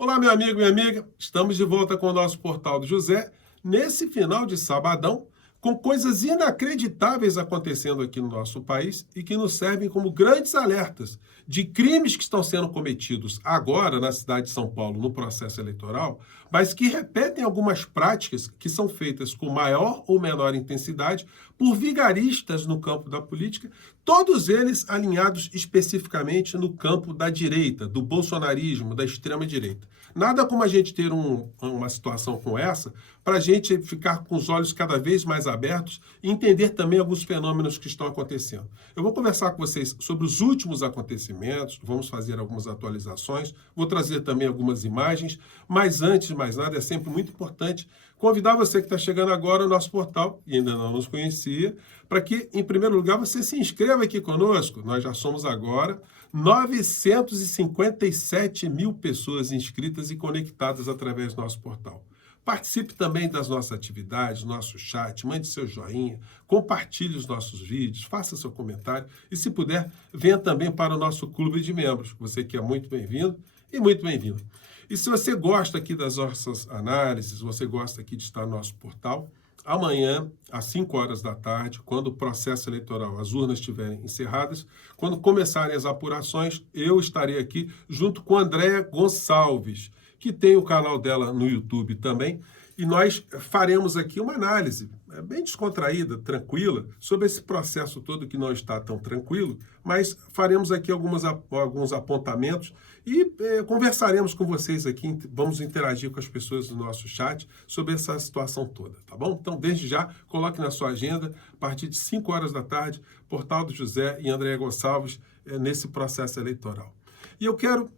Olá, meu amigo, minha amiga. Estamos de volta com o nosso Portal do José, nesse final de sabadão, com coisas inacreditáveis acontecendo aqui no nosso país e que nos servem como grandes alertas de crimes que estão sendo cometidos agora na cidade de São Paulo, no processo eleitoral, mas que repetem algumas práticas que são feitas com maior ou menor intensidade por vigaristas no campo da política, todos eles alinhados especificamente no campo da direita, do bolsonarismo, da extrema-direita. Nada como a gente ter uma situação como essa para a gente ficar com os olhos cada vez mais abertos e entender também alguns fenômenos que estão acontecendo. Eu vou conversar com vocês sobre os últimos acontecimentos, vamos fazer algumas atualizações, vou trazer também algumas imagens, mas antes de mais nada, é sempre muito importante convidar você que está chegando agora no nosso portal e ainda não nos conhecia, para que, em primeiro lugar, você se inscreva aqui conosco. Nós já somos agora 957 mil pessoas inscritas e conectadas através do nosso portal. Participe também das nossas atividades, nosso chat, mande seu joinha, compartilhe os nossos vídeos, faça seu comentário e, se puder, venha também para o nosso clube de membros. Você que é muito bem-vindo e muito bem-vindo. E se você gosta aqui das nossas análises, você gosta aqui de estar no nosso portal, amanhã, às 5 horas da tarde, quando o processo eleitoral, as urnas estiverem encerradas, quando começarem as apurações, eu estarei aqui junto com a Andréa Gonçalves, que tem o canal dela no YouTube também, e nós faremos aqui uma análise bem descontraída, tranquila, sobre esse processo todo que não está tão tranquilo, mas faremos aqui alguns apontamentos e conversaremos com vocês aqui, vamos interagir com as pessoas do nosso chat sobre essa situação toda, tá bom? Então, desde já, coloque na sua agenda, a partir de 5 horas da tarde, Portal do José e Andréa Gonçalves nesse processo eleitoral. E eu quero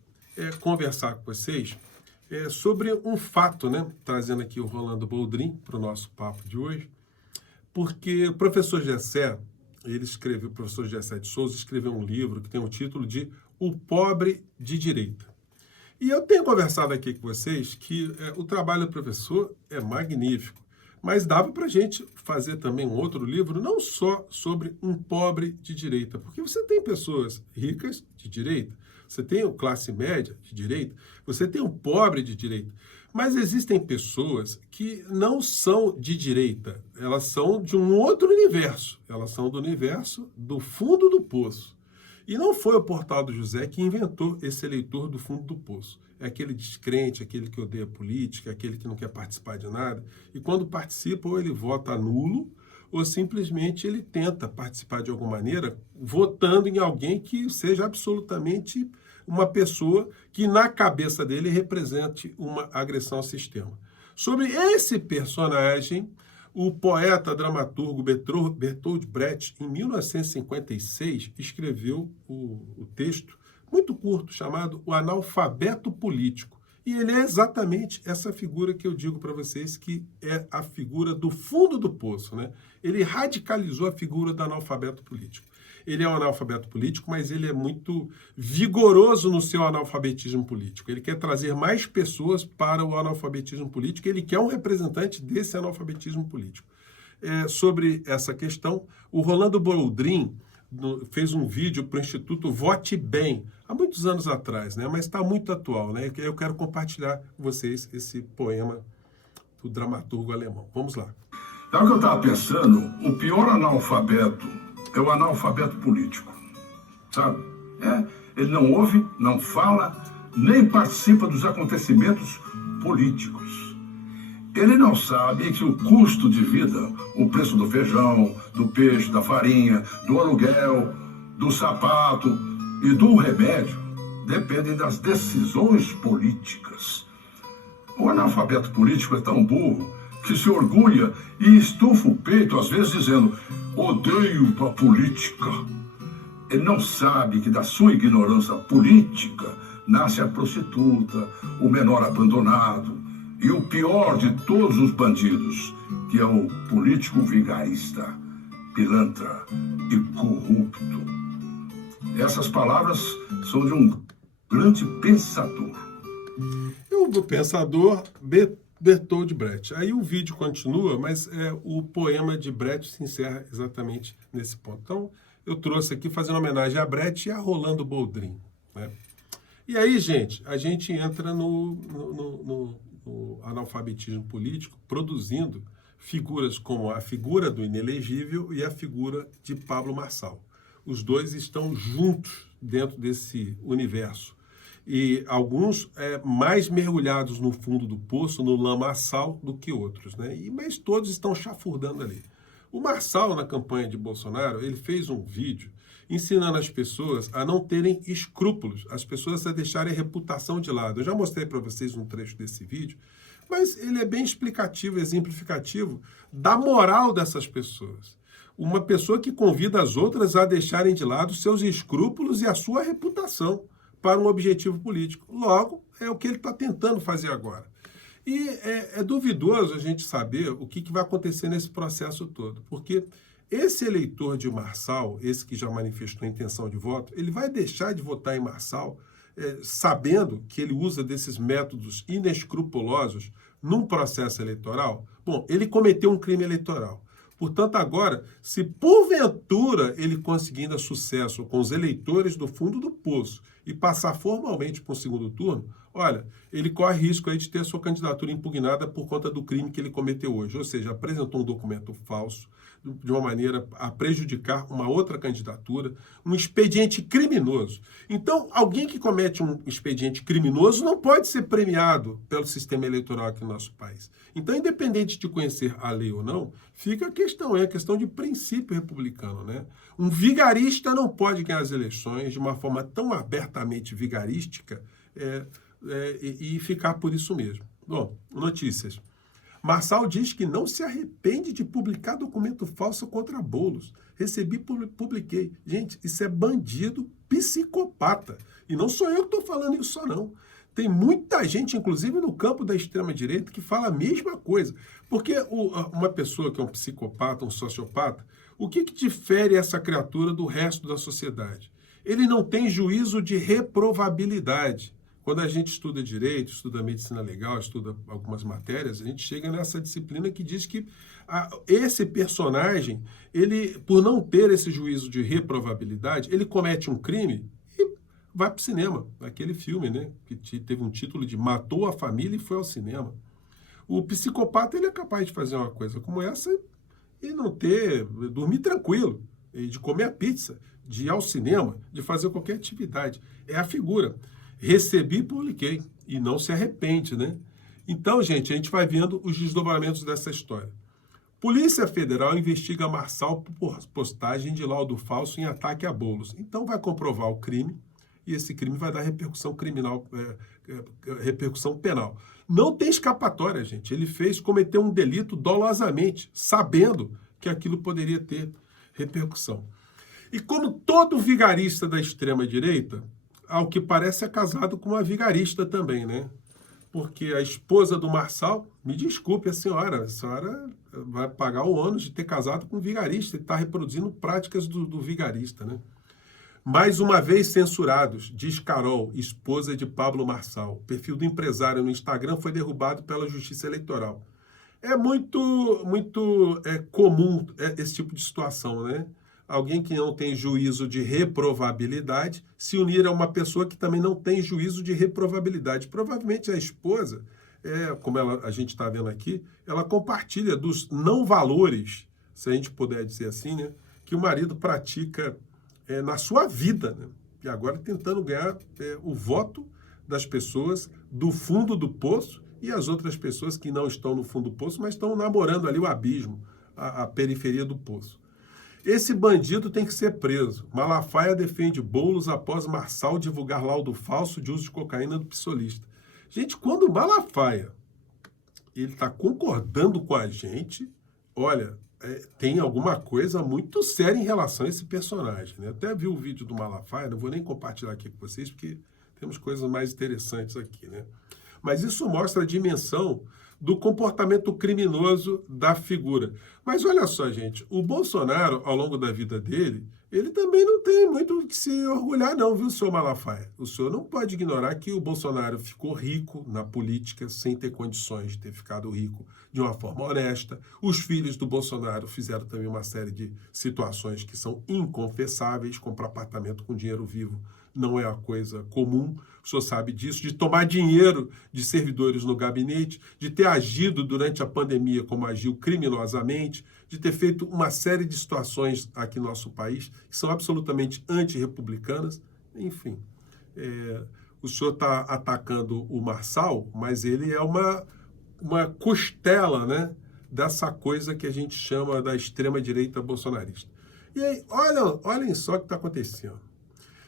conversar com vocês sobre um fato, né? Trazendo aqui o Rolando Boldrin para o nosso papo de hoje, porque o professor Gessé, o professor Gessé de Souza escreveu um livro que tem o título de O Pobre de Direita. E eu tenho conversado aqui com vocês que o trabalho do professor é magnífico, mas dava para a gente fazer também um outro livro, não só sobre um pobre de direita, porque você tem pessoas ricas de direita, você tem o classe média de direita, você tem o pobre de direita, mas existem pessoas que não são de direita, elas são de um outro universo, elas são do universo do fundo do poço. E não foi o Portal do José que inventou esse eleitor do fundo do poço. É aquele descrente, aquele que odeia política, aquele que não quer participar de nada, e quando participa ou ele vota nulo, ou simplesmente ele tenta participar de alguma maneira, votando em alguém que seja absolutamente uma pessoa que na cabeça dele represente uma agressão ao sistema. Sobre esse personagem, o poeta dramaturgo Bertolt Brecht, em 1956, escreveu o texto muito curto chamado O Analfabeto Político. E ele é exatamente essa figura que eu digo para vocês que é a figura do fundo do poço, né? Ele radicalizou a figura do analfabeto político. Ele é um analfabeto político, mas ele é muito vigoroso no seu analfabetismo político. Ele quer trazer mais pessoas para o analfabetismo político, ele quer um representante desse analfabetismo político. Sobre essa questão, o Rolando Boldrin fez um vídeo para o Instituto Vote Bem, há muitos anos atrás, né? Mas está muito atual, né? Eu quero compartilhar com vocês esse poema do dramaturgo alemão. Vamos lá. Sabe o que eu estava pensando? O pior analfabeto é o analfabeto político, sabe? Ele não ouve, não fala, nem participa dos acontecimentos políticos. Ele não sabe que o custo de vida, o preço do feijão, do peixe, da farinha, do aluguel, do sapato e do remédio dependem das decisões políticas. O analfabeto político é tão burro que se orgulha e estufa o peito, às vezes dizendo: odeio a política. Ele não sabe que da sua ignorância política nasce a prostituta, o menor abandonado e o pior de todos os bandidos, que é o político vigarista, pilantra e corrupto. Essas palavras são de um grande pensador. O pensador Bertolt Brecht. Aí o vídeo continua, mas o poema de Brecht se encerra exatamente nesse ponto. Então, eu trouxe aqui fazendo homenagem a Brecht e a Rolando Boldrin, né? E aí, gente, a gente entra no analfabetismo político, produzindo figuras como a figura do inelegível e a figura de Pablo Marçal. Os dois estão juntos dentro desse universo. E alguns mais mergulhados no fundo do poço, no lamaçal, do que outros, né? Mas todos estão chafurdando ali. O Marçal, na campanha de Bolsonaro, ele fez um vídeo ensinando as pessoas a não terem escrúpulos, as pessoas a deixarem a reputação de lado. Eu já mostrei para vocês um trecho desse vídeo, mas ele é bem explicativo, exemplificativo da moral dessas pessoas. Uma pessoa que convida as outras a deixarem de lado seus escrúpulos e a sua reputação para um objetivo político. Logo, é o que ele está tentando fazer agora. E é duvidoso a gente saber o que vai acontecer nesse processo todo, porque esse eleitor de Marçal, esse que já manifestou a intenção de voto, ele vai deixar de votar em Marçal sabendo que ele usa desses métodos inescrupulosos num processo eleitoral? Bom, ele cometeu um crime eleitoral. Portanto, agora, se porventura ele conseguindo sucesso com os eleitores do fundo do poço e passar formalmente para o segundo turno, olha, ele corre risco aí de ter a sua candidatura impugnada por conta do crime que ele cometeu hoje. Ou seja, apresentou um documento falso, de uma maneira a prejudicar uma outra candidatura, um expediente criminoso. Então, alguém que comete um expediente criminoso não pode ser premiado pelo sistema eleitoral aqui no nosso país. Então, independente de conhecer a lei ou não, fica a questão, é a questão de princípio republicano, né? Um vigarista não pode ganhar as eleições de uma forma tão abertamente vigarística e ficar por isso mesmo. Bom, notícias. Marçal diz que não se arrepende de publicar documento falso contra Boulos. Recebi, publiquei. Gente, isso é bandido psicopata. E não sou eu que estou falando isso só, não. Tem muita gente, inclusive no campo da extrema-direita, que fala a mesma coisa. Porque uma pessoa que é um psicopata, um sociopata, o que difere essa criatura do resto da sociedade? Ele não tem juízo de reprovabilidade. Quando a gente estuda direito, estuda medicina legal, estuda algumas matérias, a gente chega nessa disciplina que diz que esse personagem, ele, por não ter esse juízo de reprovabilidade, ele comete um crime e vai para o cinema. Aquele filme, né, que teve um título de Matou a Família e foi ao cinema. O psicopata, ele é capaz de fazer uma coisa como essa e não dormir tranquilo, de comer a pizza, de ir ao cinema, de fazer qualquer atividade. É a figura. Recebi e publiquei. E não se arrepende, né? Então, gente, a gente vai vendo os desdobramentos dessa história. Polícia Federal investiga Marçal por postagem de laudo falso em ataque a Boulos. Então, vai comprovar o crime e esse crime vai dar repercussão criminal, repercussão penal. Não tem escapatória, gente. Ele cometeu um delito dolosamente, sabendo que aquilo poderia ter repercussão. E como todo vigarista da extrema-direita, ao que parece é casado com uma vigarista também, né? Porque a esposa do Marçal, me desculpe a senhora vai pagar o ônus de ter casado com um vigarista e está reproduzindo práticas do vigarista, né? Mais uma vez censurados, diz Carol, esposa de Pablo Marçal. O perfil do empresário no Instagram foi derrubado pela Justiça Eleitoral. É muito comum esse tipo de situação, né? Alguém que não tem juízo de reprovabilidade se unir a uma pessoa que também não tem juízo de reprovabilidade. Provavelmente a esposa, como a gente está vendo aqui, ela compartilha dos não valores, se a gente puder dizer assim, né, que o marido pratica na sua vida, né? E agora tentando ganhar o voto das pessoas do fundo do poço e as outras pessoas que não estão no fundo do poço, mas estão namorando ali o abismo, a periferia do poço. Esse bandido tem que ser preso. Malafaia defende Boulos após Marçal divulgar laudo falso de uso de cocaína do psolista. Gente, quando o Malafaia ele está concordando com a gente, olha, tem alguma coisa muito séria em relação a esse personagem, né? Até vi o vídeo do Malafaia, não vou nem compartilhar aqui com vocês, porque temos coisas mais interessantes aqui, né? Mas isso mostra a dimensão do comportamento criminoso da figura. Mas olha só, gente, o Bolsonaro, ao longo da vida dele, ele também não tem muito o que se orgulhar não, viu, senhor Malafaia? O senhor não pode ignorar que o Bolsonaro ficou rico na política sem ter condições de ter ficado rico de uma forma honesta. Os filhos do Bolsonaro fizeram também uma série de situações que são inconfessáveis, comprar apartamento com dinheiro vivo não é a coisa comum, o senhor sabe disso, de tomar dinheiro de servidores no gabinete, de ter agido durante a pandemia como agiu criminosamente, de ter feito uma série de situações aqui no nosso país que são absolutamente antirrepublicanas, enfim. O senhor está atacando o Marçal, mas ele é uma costela, né, dessa coisa que a gente chama da extrema-direita bolsonarista. E aí, olhem só o que está acontecendo.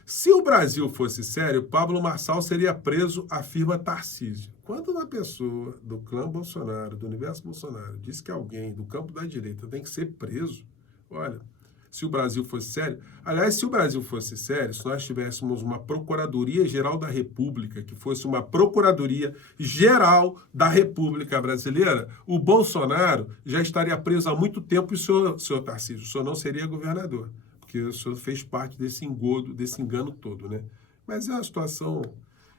Se o Brasil fosse sério, Pablo Marçal seria preso, afirma Tarcísio. Quando uma pessoa do clã Bolsonaro, do universo Bolsonaro, diz que alguém do campo da direita tem que ser preso, olha, se o Brasil fosse sério... Aliás, se o Brasil fosse sério, se nós tivéssemos uma Procuradoria-Geral da República, que fosse uma Procuradoria-Geral da República Brasileira, o Bolsonaro já estaria preso há muito tempo e o senhor Tarcísio, o senhor não seria governador, porque o senhor fez parte desse engodo, desse engano todo, né? Mas é uma situação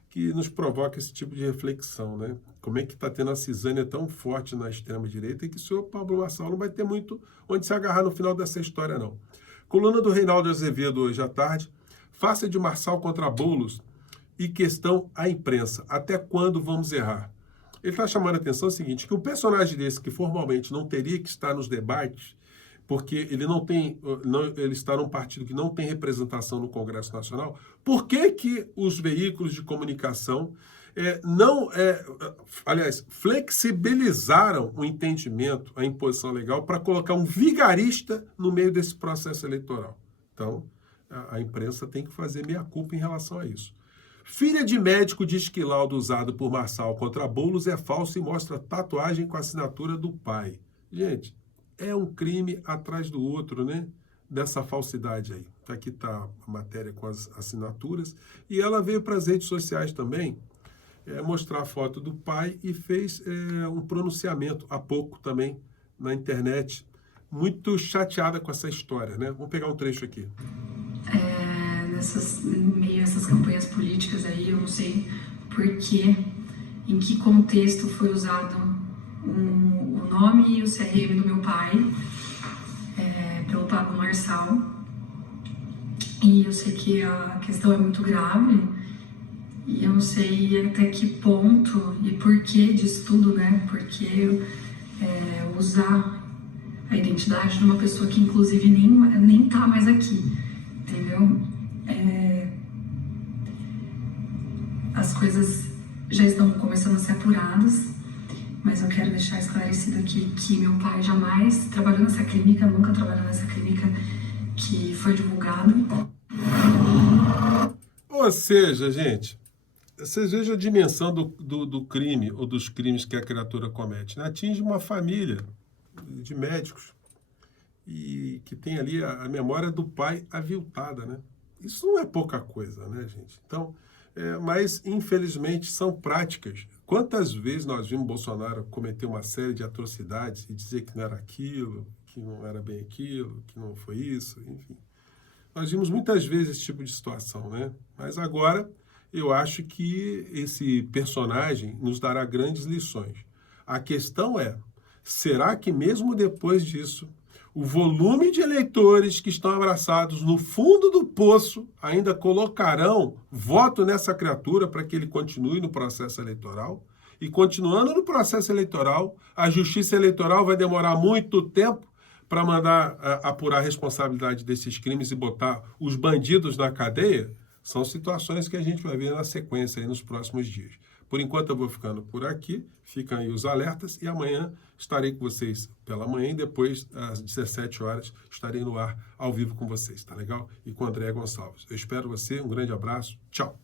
que nos provoca esse tipo de reflexão, né? Como é que está tendo a cisânia tão forte na extrema-direita e que o senhor Pablo Marçal não vai ter muito onde se agarrar no final dessa história, não. Coluna do Reinaldo Azevedo hoje à tarde. Faça de Marçal contra Boulos e questão à imprensa. Até quando vamos errar? Ele está chamando a atenção o seguinte, que um personagem desse que formalmente não teria que estar nos debates, porque ele ele está num partido que não tem representação no Congresso Nacional, por que os veículos de comunicação flexibilizaram o entendimento, a imposição legal, para colocar um vigarista no meio desse processo eleitoral? Então, a imprensa tem que fazer meia-culpa em relação a isso. Filha de médico diz que laudo usado por Marçal contra Boulos é falso e mostra tatuagem com a assinatura do pai. Gente, é um crime atrás do outro, né? Dessa falsidade aí. Aqui está a matéria com as assinaturas. E ela veio para as redes sociais também mostrar a foto do pai e fez um pronunciamento há pouco também na internet. Muito chateada com essa história, né? Vamos pegar um trecho aqui. Meio essas campanhas políticas aí, eu não sei porquê, em que contexto foi usado o nome e o CRM do meu pai, pelo Pablo Marçal. E eu sei que a questão é muito grave, e eu não sei até que ponto e porquê disso tudo, né? Porque usar a identidade de uma pessoa que inclusive nem tá mais aqui, entendeu? As coisas já estão começando a ser apuradas, mas eu quero deixar esclarecido aqui que meu pai jamais trabalhou nessa clínica, nunca trabalhou nessa clínica que foi divulgado. Ou seja, gente, vocês vejam a dimensão do crime ou dos crimes que a criatura comete, né? Atinge uma família de médicos e que tem ali a memória do pai aviltada, né? Isso não é pouca coisa, né, gente? Então, mas, infelizmente, são práticas. Quantas vezes nós vimos Bolsonaro cometer uma série de atrocidades e dizer que não era aquilo, que não era bem aquilo, que não foi isso, enfim. Nós vimos muitas vezes esse tipo de situação, né? Mas agora, eu acho que esse personagem nos dará grandes lições. A questão é, será que mesmo depois disso, o volume de eleitores que estão abraçados no fundo do poço ainda colocarão voto nessa criatura para que ele continue no processo eleitoral? E continuando no processo eleitoral, a justiça eleitoral vai demorar muito tempo para mandar apurar a responsabilidade desses crimes e botar os bandidos na cadeia? São situações que a gente vai ver na sequência aí nos próximos dias. Por enquanto eu vou ficando por aqui, ficam aí os alertas e amanhã estarei com vocês pela manhã e depois às 17 horas estarei no ar ao vivo com vocês, tá legal? E com o André Gonçalves. Eu espero você, um grande abraço, tchau!